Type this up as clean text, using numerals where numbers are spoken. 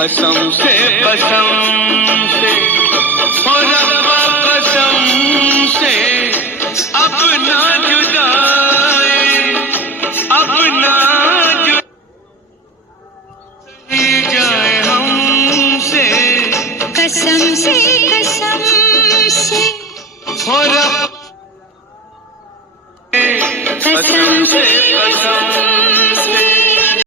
कसम से कसम से हो रब्बा कसम से अपना जुदाई अपना जुदाई जाए हमसे कसम से हो रब्बा